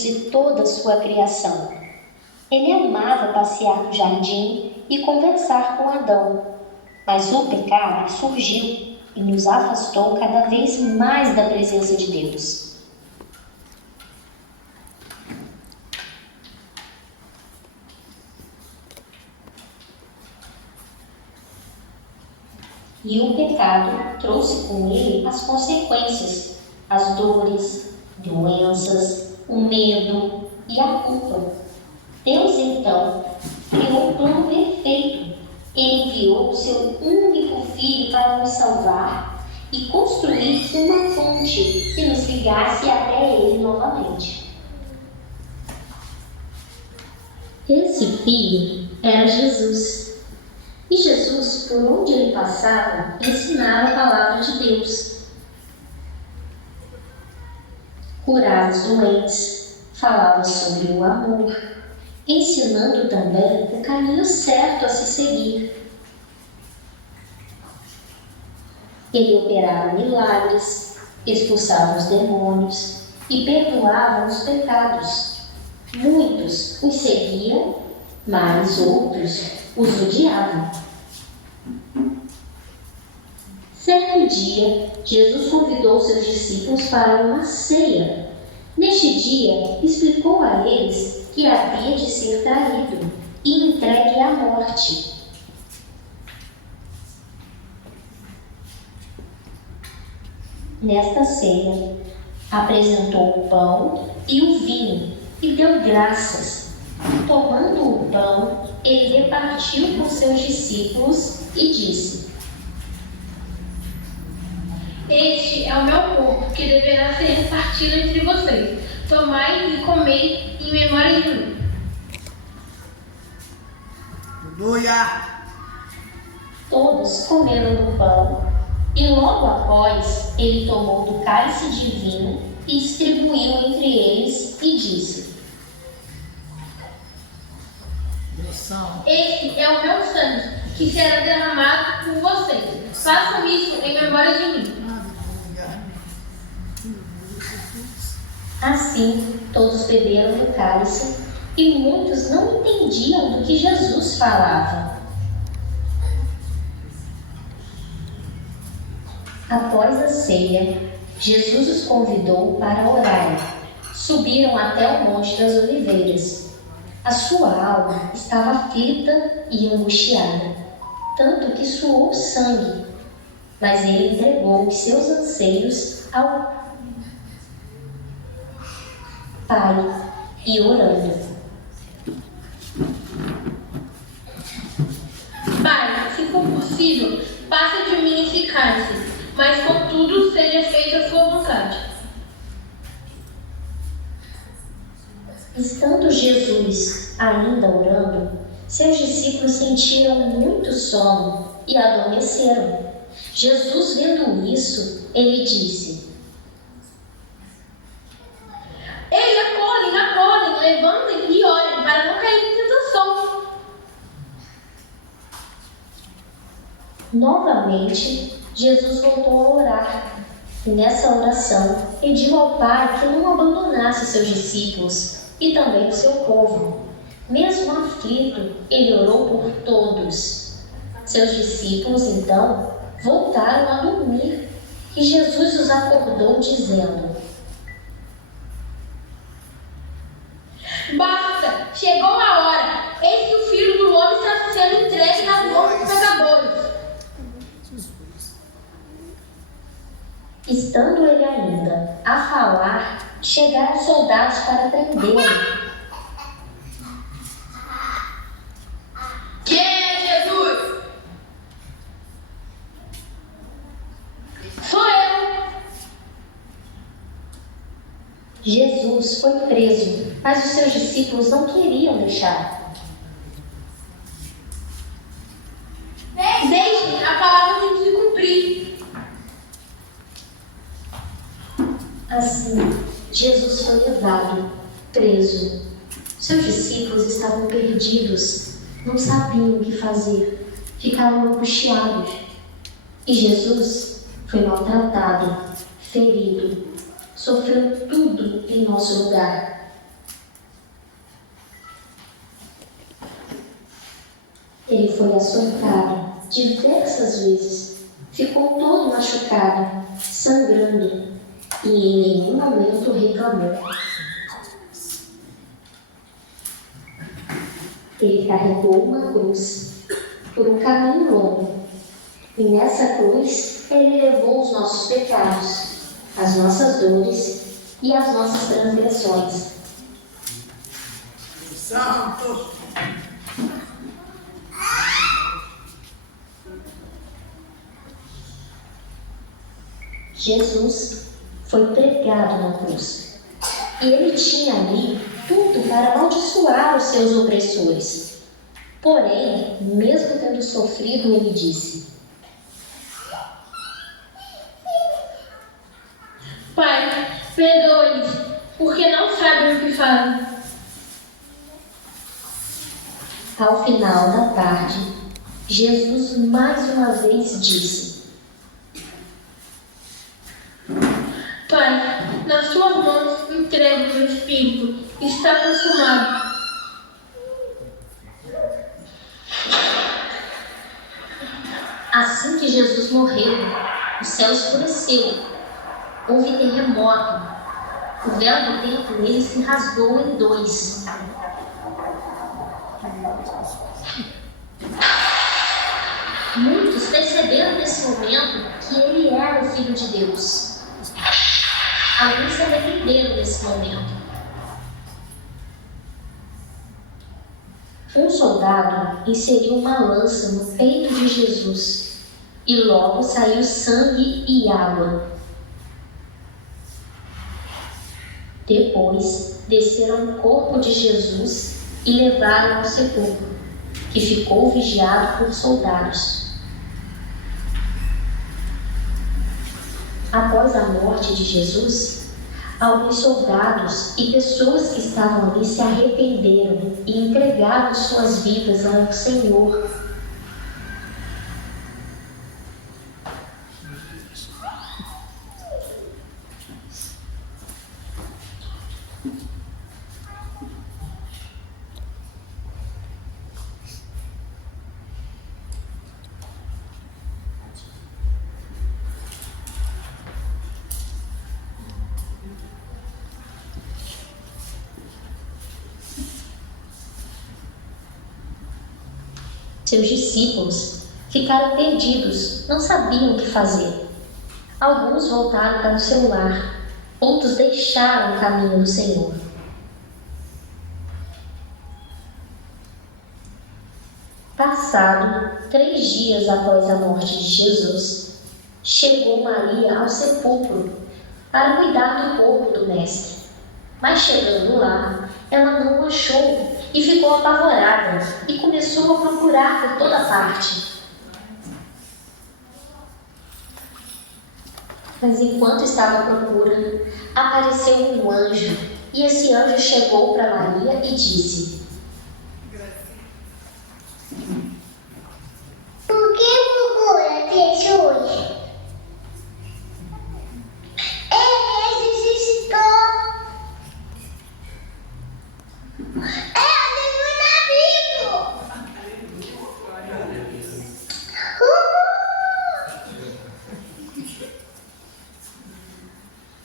filhos e toda a sua criação. Ele amava passear no jardim e conversar com Adão, mas o pecado surgiu e nos afastou cada vez mais da presença de Deus. E o pecado trouxe com ele as consequências, as dores, doenças, o medo e a culpa. Deus, então, criou um plano perfeito. Ele enviou o seu único filho para nos salvar e construir uma fonte que nos ligasse até ele novamente. Esse filho era Jesus. E Jesus, por onde ele passava, ensinava a palavra de Deus. Curava os doentes, falava sobre o amor, ensinando também o caminho certo a se seguir. Ele operava milagres, expulsava os demônios e perdoava os pecados. Muitos os seguiam, mas outros os odiavam. Certo dia, Jesus convidou seus discípulos para uma ceia. Neste dia, explicou a eles que havia de ser traído e entregue à morte. Nesta ceia, apresentou o pão e o vinho e deu graças. Tomando o pão, ele repartiu com seus discípulos e disse: Este é o meu corpo, que deverá ser repartido entre vocês. Tomai e comei em memória de mim. Aleluia! Todos comeram do pão, e logo após ele tomou do cálice de vinho e distribuiu entre eles e disse: Este é o meu sangue, que será derramado por vocês. Façam isso em memória de mim. Assim, todos beberam do cálice e muitos não entendiam do que Jesus falava. Após a ceia, Jesus os convidou para orar. Subiram até o Monte das Oliveiras. A sua alma estava aflita e angustiada, tanto que suou sangue, mas ele entregou os seus anseios ao Pai e orando: Pai, se for possível, passa de mim esse cálice, mas contudo seja feita a sua vontade. Estando Jesus ainda orando, seus discípulos sentiram muito sono e adormeceram. Jesus, vendo isso, ele disse: Ei, acordem, levantem e orem, para não cair em tentação. Novamente, Jesus voltou a orar. E nessa oração, pediu ao Pai que não abandonasse seus discípulos e também o seu povo. Mesmo aflito, ele orou por todos. Seus discípulos, então, voltaram a dormir e Jesus os acordou dizendo: Basta, chegou a hora. Eis que o Filho do Homem está sendo entregue nas mãos dos pecadores. Estando ele ainda a falar, chegaram soldados para prendê-lo. Quem é Jesus? Sou eu. Jesus foi preso, mas os seus discípulos não queriam deixar. Deixem a palavra de se cumprir. Assim, Jesus foi levado, preso. Seus discípulos estavam perdidos, não sabiam o que fazer, ficaram angustiados. E Jesus foi maltratado, ferido, sofreu tudo em nosso lugar. Ele foi açoitado diversas vezes, ficou todo machucado, sangrando, e em nenhum momento reclamou. Ele carregou uma cruz por um caminho longo, e nessa cruz ele levou os nossos pecados, as nossas dores e as nossas transgressões. Santos. Jesus foi pregado na cruz, e ele tinha ali tudo para amaldiçoar os seus opressores. Porém, mesmo tendo sofrido, ele disse: Pai, perdoa-lhes, porque não sabem o que fazem. Ao final da tarde, Jesus mais uma vez disse: Pai, nas tuas mãos entrego o meu espírito, está consumado. Assim que Jesus morreu, o céu escureceu, houve terremoto, o véu do templo nele se rasgou em dois. Muitos perceberam nesse momento que ele era o Filho de Deus. Alguns se arrependeram nesse momento. Um soldado inseriu uma lança no peito de Jesus e logo saiu sangue e água. Depois, desceram o corpo de Jesus e levaram ao sepulcro, que ficou vigiado por soldados. Após a morte de Jesus, alguns soldados e pessoas que estavam ali se arrependeram e entregaram suas vidas ao Senhor. Seus discípulos ficaram perdidos, não sabiam o que fazer. Alguns voltaram para o seu lar, outros deixaram o caminho do Senhor. Passado 3 dias após a morte de Jesus, chegou Maria ao sepulcro para cuidar do corpo do Mestre. Mas chegando lá, ela não o achou e ficou apavorada e começou a procurar por toda parte. Mas enquanto estava procurando, apareceu um anjo, e esse anjo chegou para Maria e disse: Por que procura Jesus? Ele ressuscitou. Jesus está vivo.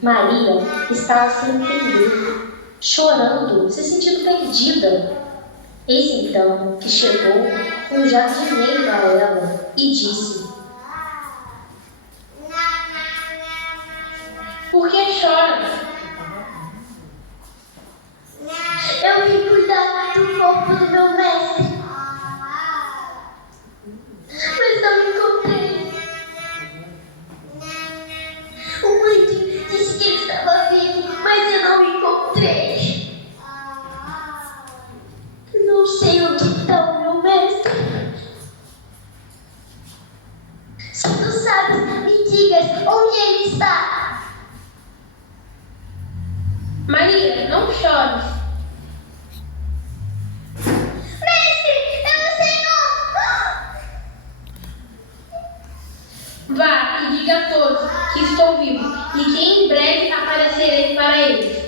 Maria estava sem entender, chorando, se sentindo perdida. Eis então que chegou um jardineiro a ela e disse: Por que choras? Eu vim cuidar do corpo do meu mestre, mas não encontrei. O médico disse que ele estava vivo, mas eu não encontrei. Não sei onde está o meu mestre. Se tu sabes, me digas onde ele está. Maria, não chores. Mestre, é o Senhor! Vá e diga a todos que estou vivo e que em breve aparecerei para eles.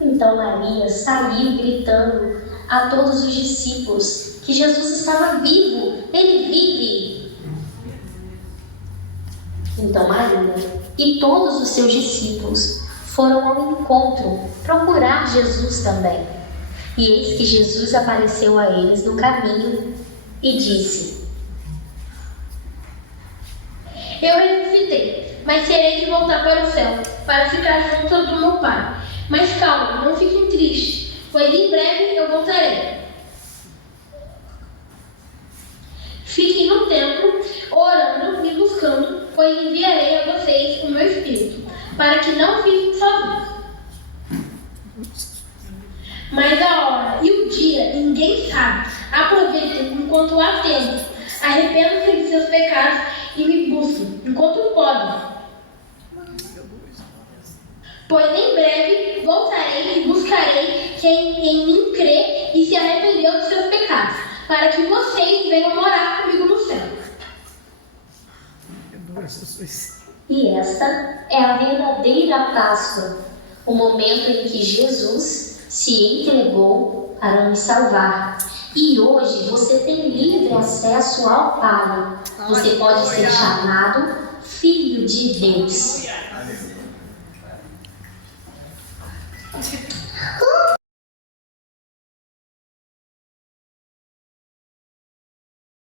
Então Maria saiu gritando, a todos os discípulos que Jesus estava vivo, ele vive. Então Maria e todos os seus discípulos foram ao encontro procurar Jesus também. E eis que Jesus apareceu a eles no caminho e disse: Eu ressuscitei, mas terei de voltar para o céu, para ficar junto do meu Pai. Mas calma, não fiquem tristes, pois em breve eu voltarei. Fiquem no templo, orando e buscando, pois enviarei a vocês o meu Espírito, para que não fiquem sozinhos. Mas a hora e o dia ninguém sabe. Aproveitem enquanto há tempo. Arrependam-se de seus pecados e me busquem enquanto podem. Pois em breve voltarei e buscarei quem em mim crê e se arrependeu dos seus pecados, para que vocês venham morar comigo no céu. E esta é a verdadeira Páscoa, o momento em que Jesus se entregou para nos salvar. E hoje você tem livre acesso ao Pai. Você pode ser chamado Filho de Deus.